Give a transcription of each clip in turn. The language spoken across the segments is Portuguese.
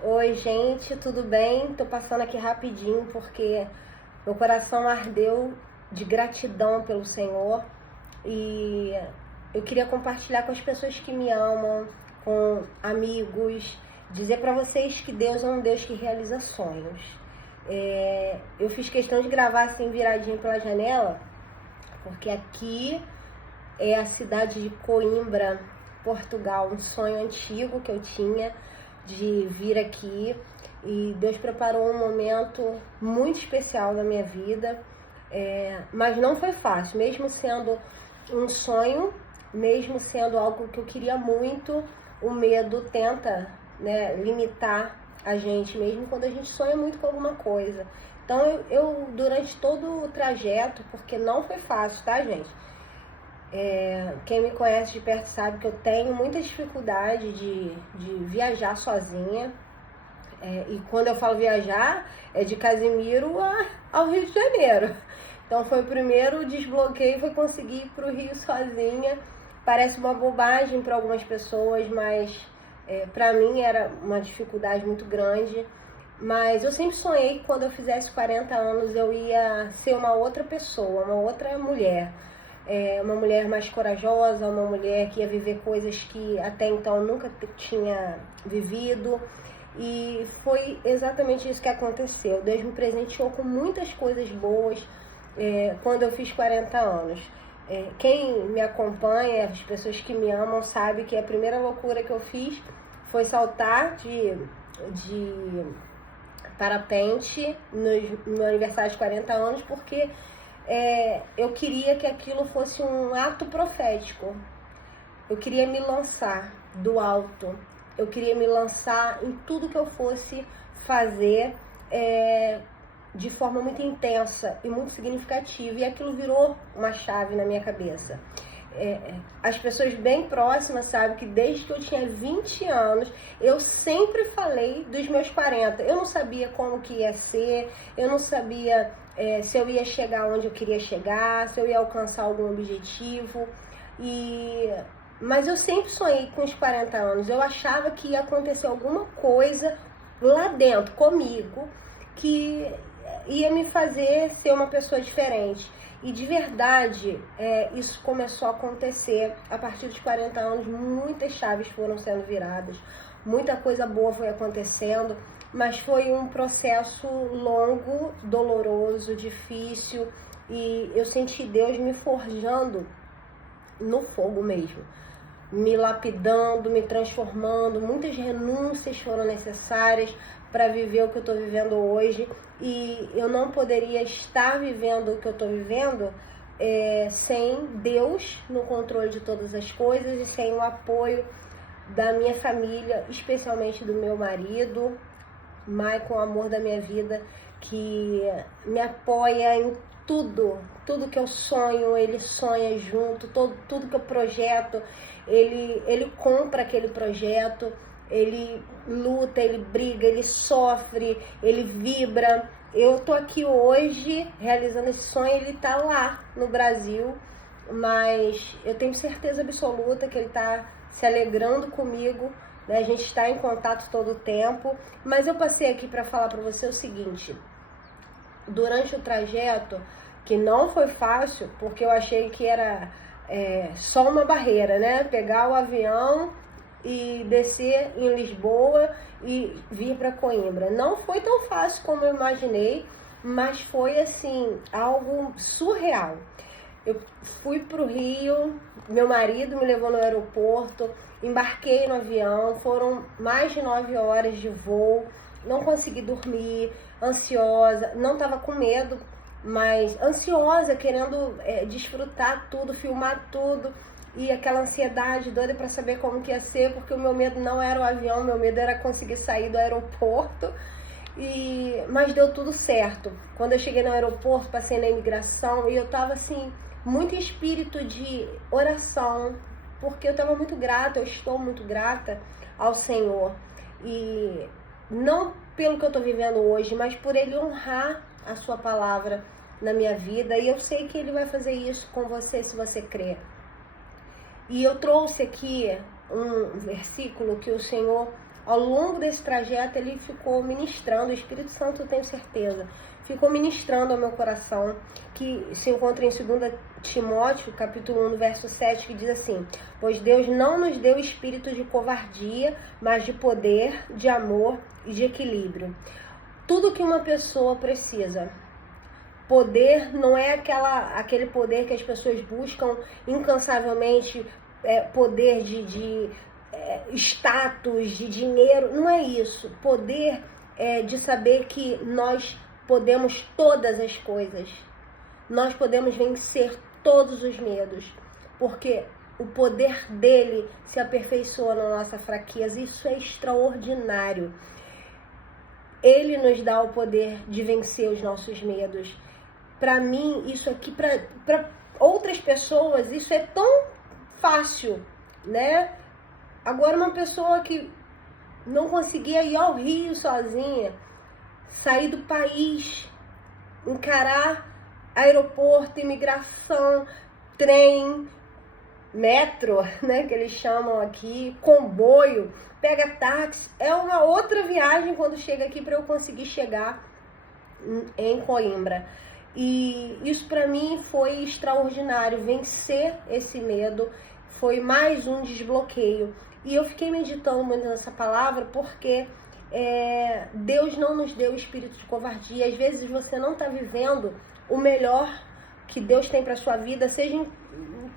Oi, gente, tudo bem? Tô passando aqui rapidinho porque meu coração ardeu de gratidão pelo Senhor e eu queria compartilhar com as pessoas que me amam, com amigos, dizer para vocês que Deus é um Deus que realiza sonhos. Eu fiz questão de gravar assim viradinho pela janela, porque aqui é a cidade de Coimbra, Portugal, um sonho antigo que eu tinha de vir aqui, e Deus preparou um momento muito especial na minha vida, mas não foi fácil, mesmo sendo um sonho, mesmo sendo algo que eu queria muito, o medo tenta, né, limitar a gente, mesmo quando a gente sonha muito com alguma coisa. Então eu durante todo o trajeto, porque não foi fácil, tá, gente? Quem me conhece de perto sabe que eu tenho muita dificuldade de viajar sozinha. E quando eu falo viajar, é de Casimiro ao Rio de Janeiro. Então foi o primeiro desbloqueio, foi conseguir ir para o Rio sozinha. Parece uma bobagem para algumas pessoas, mas para mim era uma dificuldade muito grande. Mas eu sempre sonhei que quando eu fizesse 40 anos eu ia ser uma outra pessoa, uma outra mulher. Uma mulher mais corajosa, uma mulher que ia viver coisas que até então nunca tinha vivido. E foi exatamente isso que aconteceu. Deus me presenteou com muitas coisas boas quando eu fiz 40 anos. Quem me acompanha, as pessoas que me amam, sabe que a primeira loucura que eu fiz foi saltar de parapente no meu aniversário de 40 anos, porque eu queria que aquilo fosse um ato profético. Eu queria me lançar do alto. Eu queria me lançar em tudo que eu fosse fazer de forma muito intensa e muito significativa. E aquilo virou uma chave na minha cabeça. As pessoas bem próximas sabem que desde que eu tinha 20 anos, eu sempre falei dos meus 40. Eu não sabia como que ia ser, eu não sabia se eu ia chegar onde eu queria chegar, se eu ia alcançar algum objetivo. Mas eu sempre sonhei com os 40 anos. Eu achava que ia acontecer alguma coisa lá dentro, comigo, que ia me fazer ser uma pessoa diferente. E de verdade, isso começou a acontecer. A partir dos 40 anos, muitas chaves foram sendo viradas, muita coisa boa foi acontecendo, mas foi um processo longo, doloroso, difícil, e eu senti Deus me forjando no fogo mesmo, me lapidando, me transformando. Muitas renúncias foram necessárias para viver o que eu estou vivendo hoje, e eu não poderia estar vivendo o que eu estou vivendo sem Deus no controle de todas as coisas e sem o apoio da minha família, especialmente do meu marido, Maicon, o amor da minha vida, que me apoia em tudo que eu sonho, ele sonha junto, tudo que eu projeto, ele compra aquele projeto, ele luta, ele briga, ele sofre, ele vibra. Eu tô aqui hoje realizando esse sonho, ele tá lá no Brasil, mas eu tenho certeza absoluta que ele tá se alegrando comigo, né? A gente está em contato todo o tempo, mas eu passei aqui para falar para você o seguinte: durante o trajeto, que não foi fácil, porque eu achei que era só uma barreira, né? Pegar o avião e descer em Lisboa e vir para Coimbra. Não foi tão fácil como eu imaginei, mas foi assim, algo surreal. Eu fui para o Rio, meu marido me levou no aeroporto, embarquei no avião, foram mais de 9 horas de voo, não consegui dormir, ansiosa, não estava com medo, mas ansiosa, querendo desfrutar tudo, filmar tudo, e aquela ansiedade doida para saber como que ia ser, porque o meu medo não era o avião, meu medo era conseguir sair do aeroporto. Mas deu tudo certo. Quando eu cheguei no aeroporto, passei na imigração e eu tava assim, muito em espírito de oração, porque eu estava muito grata, eu estou muito grata ao Senhor. E não pelo que eu estou vivendo hoje, mas por Ele honrar a sua palavra na minha vida. E eu sei que Ele vai fazer isso com você se você crer. E eu trouxe aqui um versículo que o Senhor ao longo desse trajeto ele ficou ministrando, o Espírito Santo, eu tenho certeza, ficou ministrando ao meu coração, que se encontra em 2 Timóteo, capítulo 1, verso 7, que diz assim: pois Deus não nos deu espírito de covardia, mas de poder, de amor e de equilíbrio. Tudo que uma pessoa precisa. Poder não é aquele poder que as pessoas buscam incansavelmente, poder de status, de dinheiro, não é isso. Poder é de saber que nós podemos todas as coisas. Nós podemos vencer todos os medos, porque o poder dele se aperfeiçoa na nossa fraqueza. Isso é extraordinário. Ele nos dá o poder de vencer os nossos medos. Para mim, isso aqui, para outras pessoas, isso é tão fácil, né? Agora, uma pessoa que não conseguia ir ao Rio sozinha, sair do país, encarar aeroporto, imigração, trem, metro, né, que eles chamam aqui, comboio, pega táxi, é uma outra viagem quando chega aqui para eu conseguir chegar em Coimbra. E isso para mim foi extraordinário, vencer esse medo foi mais um desbloqueio. E eu fiquei meditando muito nessa palavra porque Deus não nos deu espírito de covardia. Às vezes você não está vivendo o melhor que Deus tem para sua vida, seja em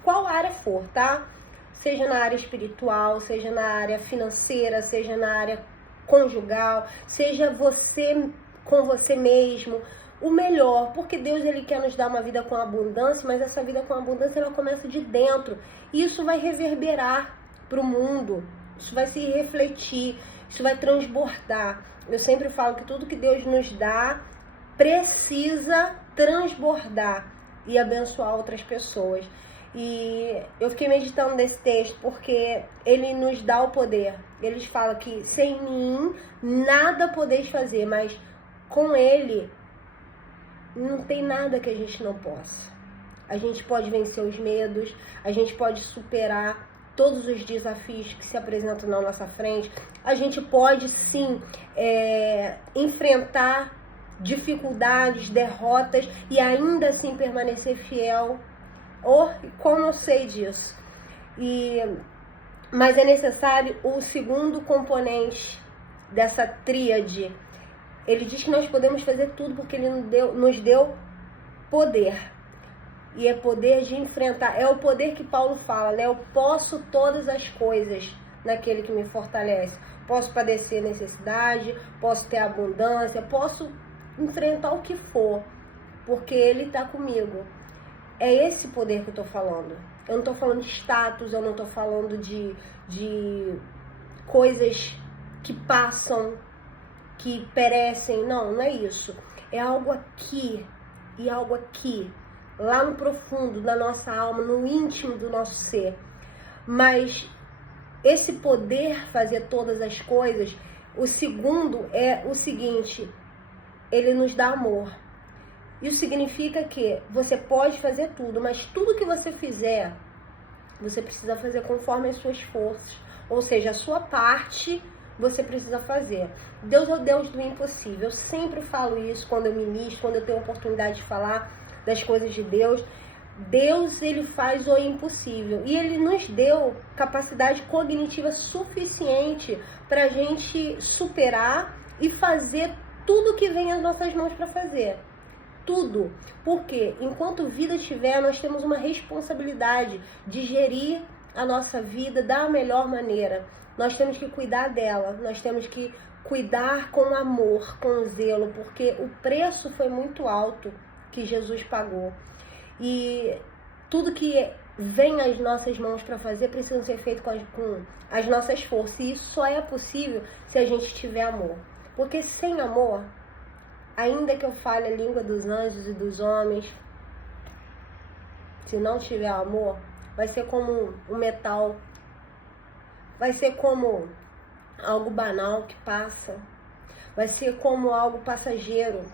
qual área for, tá? Seja na área espiritual, seja na área financeira, seja na área conjugal, seja você com você mesmo, o melhor, porque Deus ele quer nos dar uma vida com abundância, mas essa vida com abundância ela começa de dentro, e isso vai reverberar para o mundo, isso vai se refletir, isso vai transbordar. Eu sempre falo que tudo que Deus nos dá precisa transbordar e abençoar outras pessoas. E eu fiquei meditando nesse texto porque ele nos dá o poder. Eles falam que sem mim nada podeis fazer, mas com ele não tem nada que a gente não possa. A gente pode vencer os medos, a gente pode superar todos os desafios que se apresentam na nossa frente. A gente pode sim enfrentar dificuldades, derrotas e ainda assim permanecer fiel. Como eu sei disso? Mas é necessário o segundo componente dessa tríade. Ele diz que nós podemos fazer tudo porque ele nos deu poder. E é poder de enfrentar. É o poder que Paulo fala, né? Eu posso todas as coisas naquele que me fortalece. Posso padecer necessidade, posso ter abundância, posso enfrentar o que for, porque ele está comigo. É esse poder que eu estou falando. Eu não estou falando de status, eu não estou falando de coisas que passam, que perecem. Não, não é isso. É algo aqui e algo aqui, lá no profundo da nossa alma, no íntimo do nosso ser. Mas esse poder fazer todas as coisas, o segundo é o seguinte: ele nos dá amor. Isso significa que você pode fazer tudo, mas tudo que você fizer, você precisa fazer conforme as suas forças. Ou seja, a sua parte você precisa fazer. Deus é o Deus do impossível. Eu sempre falo isso quando eu ministro, quando eu tenho a oportunidade de falar das coisas de Deus. Deus, ele faz o impossível. E ele nos deu capacidade cognitiva suficiente para a gente superar e fazer tudo que vem às nossas mãos para fazer. Tudo. Porque enquanto vida tiver, nós temos uma responsabilidade de gerir a nossa vida da melhor maneira. Nós temos que cuidar dela, nós temos que cuidar com amor, com zelo, porque o preço foi muito alto que Jesus pagou. E tudo que vem às nossas mãos para fazer precisa ser feito com as nossas forças. E isso só é possível se a gente tiver amor. Porque sem amor, ainda que eu fale a língua dos anjos e dos homens, se não tiver amor, vai ser como um metal, vai ser como algo banal que passa, vai ser como algo passageiro,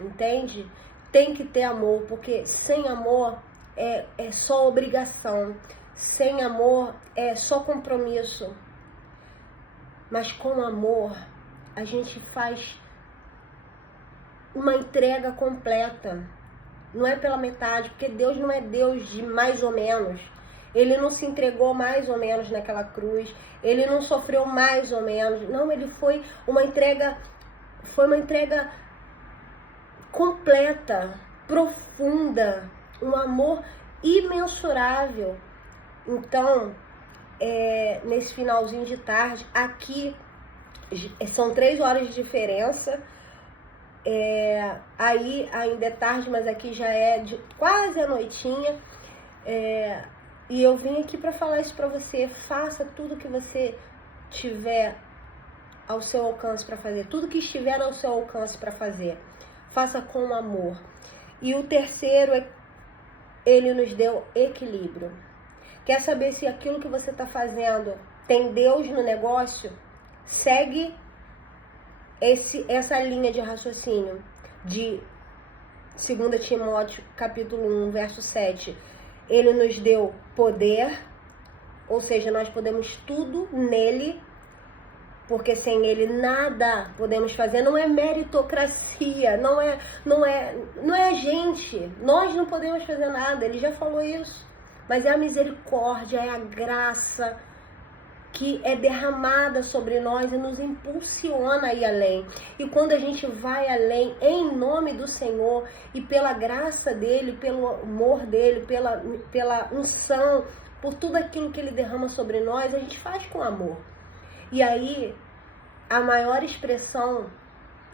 entende? Tem que ter amor, porque sem amor é só obrigação, sem amor é só compromisso. mas com amor a gente faz uma entrega completa. Não é pela metade, porque Deus não é Deus de mais ou menos. Ele não se entregou mais ou menos naquela cruz. Ele não sofreu mais ou menos. Não, ele foi uma entrega completa, profunda, um amor imensurável. Então, nesse finalzinho de tarde, aqui são 3 horas de diferença. Aí ainda é tarde, mas aqui já é quase a noitinha. E eu vim aqui para falar isso para você. Faça tudo que você tiver ao seu alcance para fazer. Tudo que estiver ao seu alcance para fazer. Faça com amor. E o terceiro ele nos deu equilíbrio. Quer saber se aquilo que você está fazendo tem Deus no negócio? Segue essa linha de raciocínio de 2 Timóteo capítulo 1, verso 7. Ele nos deu poder, ou seja, nós podemos tudo nele, porque sem ele nada podemos fazer. Não é meritocracia, não é a gente. Nós não podemos fazer nada, ele já falou isso. Mas é a misericórdia, é a graça que é derramada sobre nós e nos impulsiona a ir além. E quando a gente vai além, em nome do Senhor, e pela graça dele, pelo amor dele, pela unção, por tudo aquilo que ele derrama sobre nós, a gente faz com amor. E aí, a maior expressão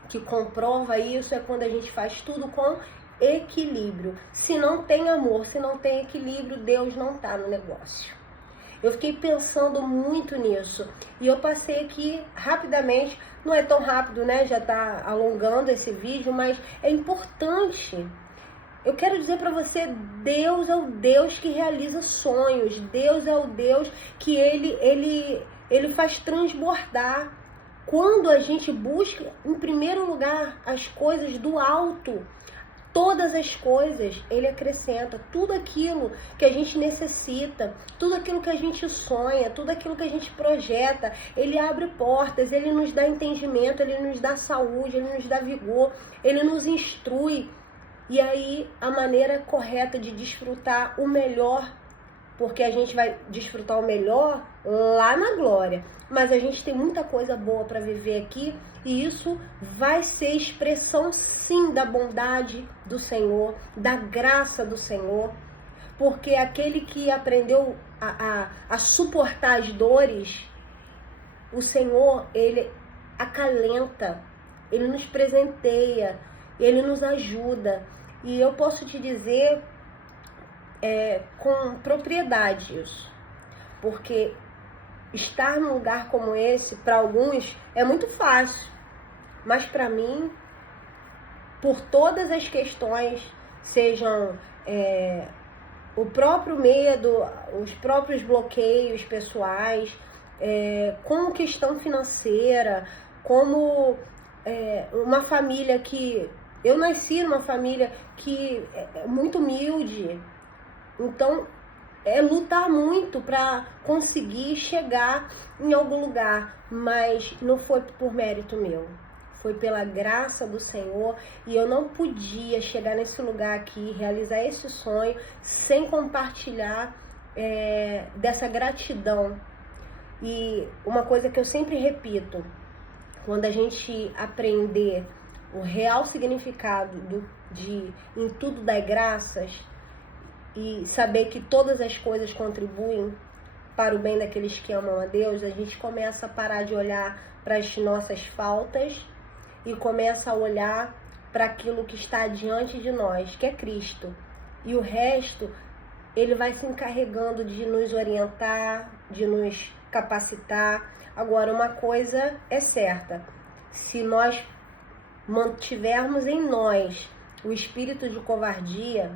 que comprova isso é quando a gente faz tudo com equilíbrio. Se não tem amor, se não tem equilíbrio, Deus não está no negócio. Eu fiquei pensando muito nisso. E eu passei aqui rapidamente. Não é tão rápido, né? Já está alongando esse vídeo, mas é importante. Eu quero dizer para você, Deus é o Deus que realiza sonhos. Deus é o Deus que ele faz transbordar. Quando a gente busca, em primeiro lugar, as coisas do alto, todas as coisas, ele acrescenta. Tudo aquilo que a gente necessita, tudo aquilo que a gente sonha, tudo aquilo que a gente projeta, ele abre portas, ele nos dá entendimento, ele nos dá saúde, ele nos dá vigor, ele nos instrui. E aí, a maneira correta de desfrutar o melhor, porque a gente vai desfrutar o melhor lá na glória. Mas a gente tem muita coisa boa para viver aqui, e isso vai ser expressão sim da bondade do Senhor, da graça do Senhor, porque aquele que aprendeu a suportar as dores, o Senhor, ele acalenta, ele nos presenteia, ele nos ajuda. E eu posso te dizer com propriedade isso, porque estar num lugar como esse, para alguns, é muito fácil, mas para mim, por todas as questões, sejam o próprio medo, os próprios bloqueios pessoais, como questão financeira, como uma família que... Eu nasci numa família que é muito humilde, então é lutar muito para conseguir chegar em algum lugar, mas não foi por mérito meu, foi pela graça do Senhor, e eu não podia chegar nesse lugar aqui, realizar esse sonho, sem compartilhar dessa gratidão. E uma coisa que eu sempre repito, quando a gente aprender o real significado de em tudo dar graças, e saber que todas as coisas contribuem para o bem daqueles que amam a Deus, a gente começa a parar de olhar para as nossas faltas e começa a olhar para aquilo que está diante de nós, que é Cristo. E o resto, ele vai se encarregando de nos orientar, de nos capacitar. Agora, uma coisa é certa, se nós mantivermos em nós o espírito de covardia,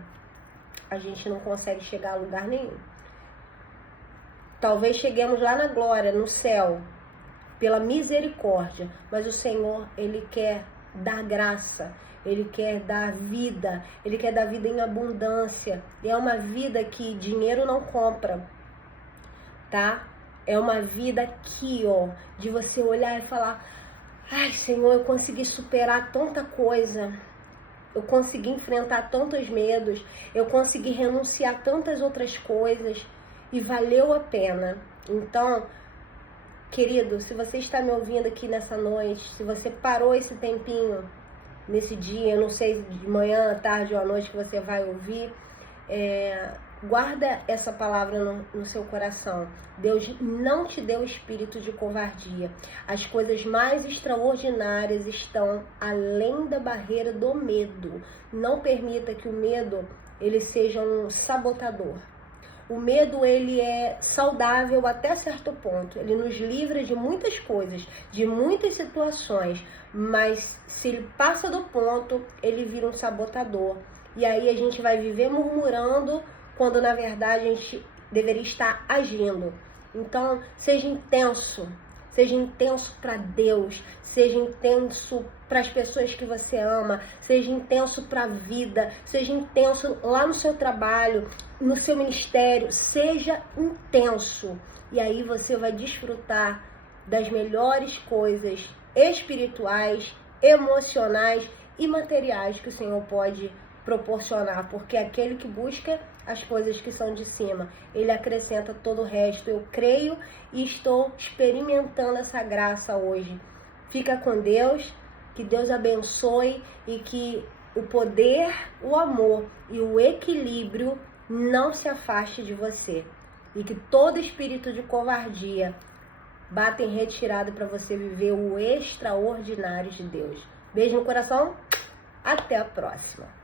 a gente não consegue chegar a lugar nenhum. Talvez cheguemos lá na glória, no céu, pela misericórdia, mas o Senhor, ele quer dar graça, ele quer dar vida, ele quer dar vida em abundância. E é uma vida que dinheiro não compra, tá? É uma vida aqui, ó, de você olhar e falar: ai, Senhor, eu consegui superar tanta coisa. Eu consegui enfrentar tantos medos. Eu consegui renunciar a tantas outras coisas. E valeu a pena. Então, querido, se você está me ouvindo aqui nessa noite, se você parou esse tempinho nesse dia, eu não sei de manhã, tarde ou à noite que você vai ouvir, guarda essa palavra no seu coração. Deus não te deu espírito de covardia. As coisas mais extraordinárias estão além da barreira do medo. Não permita que o medo ele seja um sabotador. O medo, ele é saudável até certo ponto. Ele nos livra de muitas coisas, de muitas situações. Mas se ele passa do ponto, ele vira um sabotador. E aí a gente vai viver murmurando, quando na verdade a gente deveria estar agindo. Então, seja intenso para Deus, seja intenso para as pessoas que você ama, seja intenso para a vida, seja intenso lá no seu trabalho, no seu ministério, seja intenso. E aí você vai desfrutar das melhores coisas espirituais, emocionais e materiais que o Senhor pode proporcionar, porque aquele que busca as coisas que são de cima, ele acrescenta todo o resto. Eu creio e estou experimentando essa graça hoje. Fica com Deus, que Deus abençoe e que o poder, o amor e o equilíbrio não se afaste de você. E que todo espírito de covardia bata em retirada para você viver o extraordinário de Deus. Beijo no coração, até a próxima.